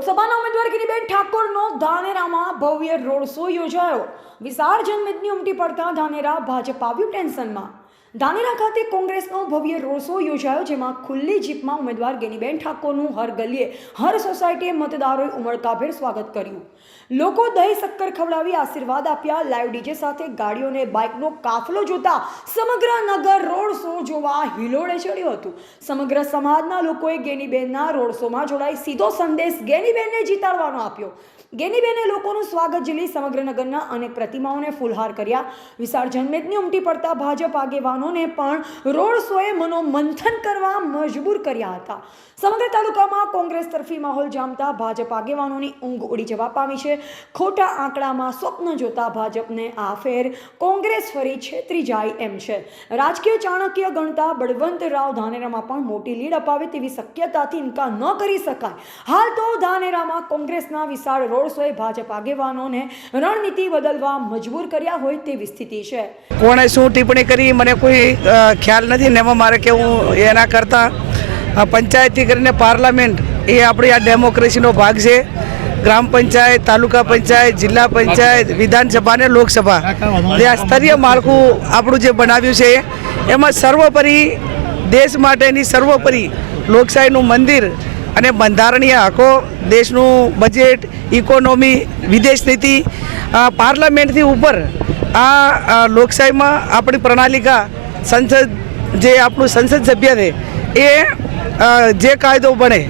લોકસભાના ઉમેદવાર ગિરીબેન ઠાકોરનો ધાનેરામાં ભવ્ય રોડ શો યોજાયો। વિશાળ જનમેદની ઉમટી પડતા ધાનેરા ભાજપ આવ્યું ટેન્શનમાં। ધાનેરા ખાતે કોંગ્રેસનો ભવ્ય રોડ શો યોજાયો, જેમાં ખુલ્લી જીપમાં ઉમેદવાર ગિરીબેન ઠાકોરનું હર ગલીએ હર સોસાયટીએ મતદારોએ ઉમળકાભેર સ્વાગત કર્યું। લોકો દહીં શક્કર ખવડાવી આશીર્વાદ આપ્યા। લાઈવ ડીજે સાથે ગાડીઓને બાઇકનો કાફલો જોતા સમગ્ર નગર રોડ શો જોવા હિલોળે ચડ્યું હતું। સમગ્ર સમાજના લોકોએ ગેનીબેનના રોડ શોમાં જોડાઈ સીધો સંદેશ ગેનીબેનને જીતાડવાનો આપ્યો। ગેનીબેને લોકોનું સ્વાગત ઝીલી સમગ્ર નગરના અનેક પ્રતિમાઓને ફૂલહાર કર્યા। વિશાળ જનમેદની ઉમટી પડતા ભાજપ આગેવાનોને પણ રોડ શોએ મનોમંથન કરવા મજબૂર કર્યા હતા। સમગ્ર તાલુકામાં કોંગ્રેસ તરફી માહોલ જામતા ભાજપ આગેવાનોની ઊંઘ ઉડી જવા પામી છે। ખોટા આંકડામાં સ્વપ્ન જોતા ભાજપને આ ફેર કોંગ્રેસ ફરી છેતરી જાય એમ છે। રાજકીય ચાણક્ય ગણતા બળવંતરાવ ધાનેરામાં પણ મોટી લીડ અપાવે તેવી શક્યતાથી ઇનકાર ન કરી શકાય। હાલ તો ધાનેરામાં કોંગ્રેસના વિશાળ રોડ શોએ ભાજપ આગેવાનોને રણનીતિ બદલવા મજબૂર કર્યા હોય તેવી સ્થિતિ છે। કોણે શું ટિપ્પણી કરી મને કોઈ ખ્યાલ નથી ને એમાં મારે કેવું એના કરતાં પંચાયતથી કરીને પાર્લામેન્ટ એ આપણી આ ડેમોક્રેસીનો ભાગ છે। ગ્રામ પંચાયત, તાલુકા પંચાયત, જિલ્લા પંચાયત, વિધાનસભા અને લોકસભા જે આ સ્તરીય માળખું આપણું જે બનાવ્યું છે એમાં સર્વોપરી દેશ માટેની સર્વોપરી લોકશાહીનું મંદિર અને બંધારણીય હકો, દેશનું બજેટ, ઇકોનોમી, વિદેશ નીતિ, પાર્લામેન્ટથી ઉપર આ લોકશાહીમાં આપણી પ્રણાલિકા સંસદ જે આપણું સંસદ સભ્ય છે એ જે કાયદો બને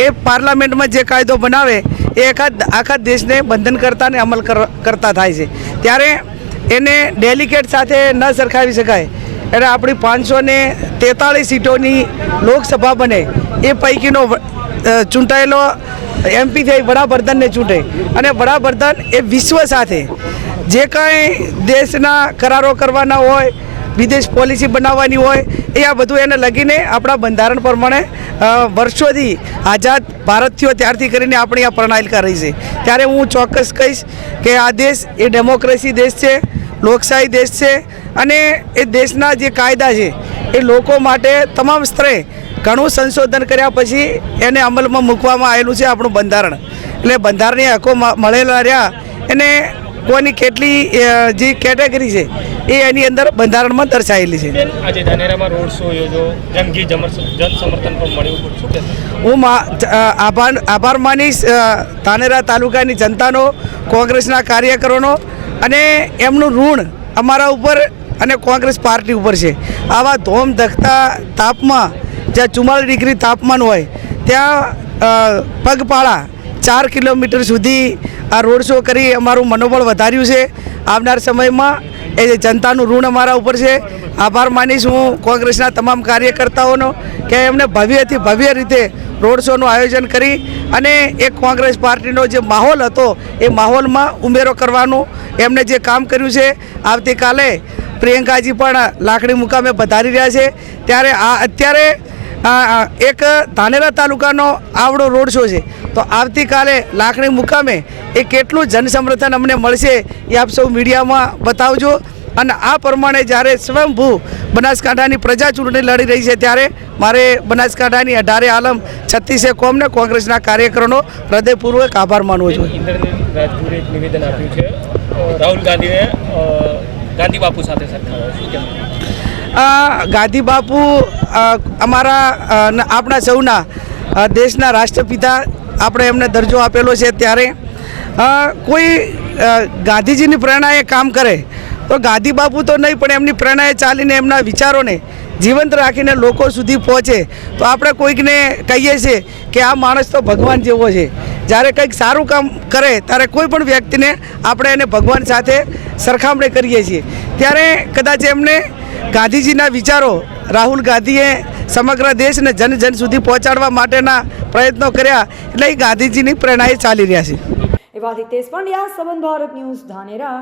એ પાર્લામેન્ટમાં જે કાયદો બનાવે એ આખા દેશને બંધન કરતા ને અમલ કરતા થાય છે। ત્યારે એને ડેલિગેટ સાથે ન સરખાવી શકાય। એટલે આપણી 543 સીટોની લોકસભા બને એ પૈકીનો ચૂંટાયેલો એમપી થઈ વડાપ્રધાનને ચૂંટે અને વડાપ્રધાન એ વિશ્વ સાથે જે કાંઈ દેશના કરારો કરવાના હોય, વિદેશ પોલિસી બનાવવાની હોય એ આ બધું એને લગીને આપણા બંધારણ પ્રમાણે વર્ષોથી આઝાદ ભારત થયો ત્યારથી કરીને આપણી આ પ્રણાલિકા રહી છે। ત્યારે હું ચોક્કસ કહીશ કે આ દેશ એ ડેમોક્રેસી દેશ છે, લોકશાહી દેશ છે અને એ દેશના જે કાયદા છે એ લોકો માટે તમામ સ્તરે ઘણું સંશોધન કર્યા પછી એને અમલમાં મૂકવામાં આવેલું છે આપણું બંધારણ। એટલે બંધારણીય હકો મળેલા રહ્યા એને કોની કેટલી જે કેટેગરી છે એ એની અંદર બંધારણમાં દર્શાવેલી છે। આજે ધાનેરામાં રોડ શો યોજો, જંગી જન સમર્થન પણ મળ્યું, શું કહેશો? હું આભાર માનીશ ધાનેરા તાલુકાની જનતાનો, કોંગ્રેસના કાર્યકરોનો અને એમનું ઋણ અમારા ઉપર અને કોંગ્રેસ પાર્ટી ઉપર છે। આવા ધોમ ધખતા તાપમાં જ્યાં 44 ડિગ્રી તાપમાન હોય ત્યાં પગપાળા 4 કિલોમીટર સુધી આ રોડ શો કરી અમારું મનોબળ વધાર્યું છે। આવનાર સમયમાં એ જનતાનું ઋણ અમારા ઉપર છે। આભાર માનીશ હું કોંગ્રેસના તમામ કાર્યકર્તાઓનો કે એમણે ભવ્યથી ભવ્ય રીતે રોડ શોનું આયોજન કરી અને એક કોંગ્રેસ પાર્ટીનો જે માહોલ હતો એ માહોલમાં ઉમેરો કરવાનું એમણે જે કામ કર્યું છે। આવતીકાલે પ્રિયંકાજી પણ લાખણી મુકામે પધારી રહ્યા છે। ત્યારે અત્યારે એક ધાનેરા તાલુકાનો આવડો રોડ શો છે તો આવતીકાલે લાખણી મુકામે એ કેટલું જનસમર્થન અમને મળશે એ આપ સૌ મીડિયામાં બતાવજો। અને આ પ્રમાણે જ્યારે સ્વયંભૂ બનાસકાંઠાની પ્રજા ચૂંટણી લડી રહી છે ત્યારે મારે બનાસકાંઠાની 18 આલમ 36 કોમને કોંગ્રેસના કાર્યકરોનો હૃદયપૂર્વક આભાર માનવો જોઈએ। રાજપુરે એક નિવેદન આપ્યું છે રાહુલ ગાંધીને ગાંધી બાપુ સાથે સરખાવ્યા, શું કહેવાય? ગાંધી બાપુ અમારા આપણા સૌના દેશના રાષ્ટ્રપિતા, આપણે એમને દરજ્જો આપેલો છે। ત્યારે કોઈ ગાંધીજીની પ્રેરણાએ કામ કરે તો ગાંધી બાપુ તો નહીં પણ એમની પ્રેરણાએ ચાલીને એમના વિચારોને જીવંત રાખીને લોકો સુધી પહોંચે તો આપણે કોઈકને કહીએ છીએ કે આ માણસ તો ભગવાન જેવો છે। જ્યારે કંઈક સારું કામ કરે ત્યારે કોઈ પણ વ્યક્તિને આપણે એને ભગવાન સાથે સરખામણી કરીએ છીએ। ત્યારે કદાચ એમને ગાંધીજીના વિચારો રાહુલ ગાંધીએ સમગ્ર દેશને જન જન સુધી પહોંચાડવા માટેના પ્રયત્નો કર્યા એટલે એ ગાંધીજીની પ્રેરણાએ ચાલી રહ્યા છે। એવા હિતેશ પંડ્યા, સંબંધ ભારત ન્યૂઝ, ધાનેરા।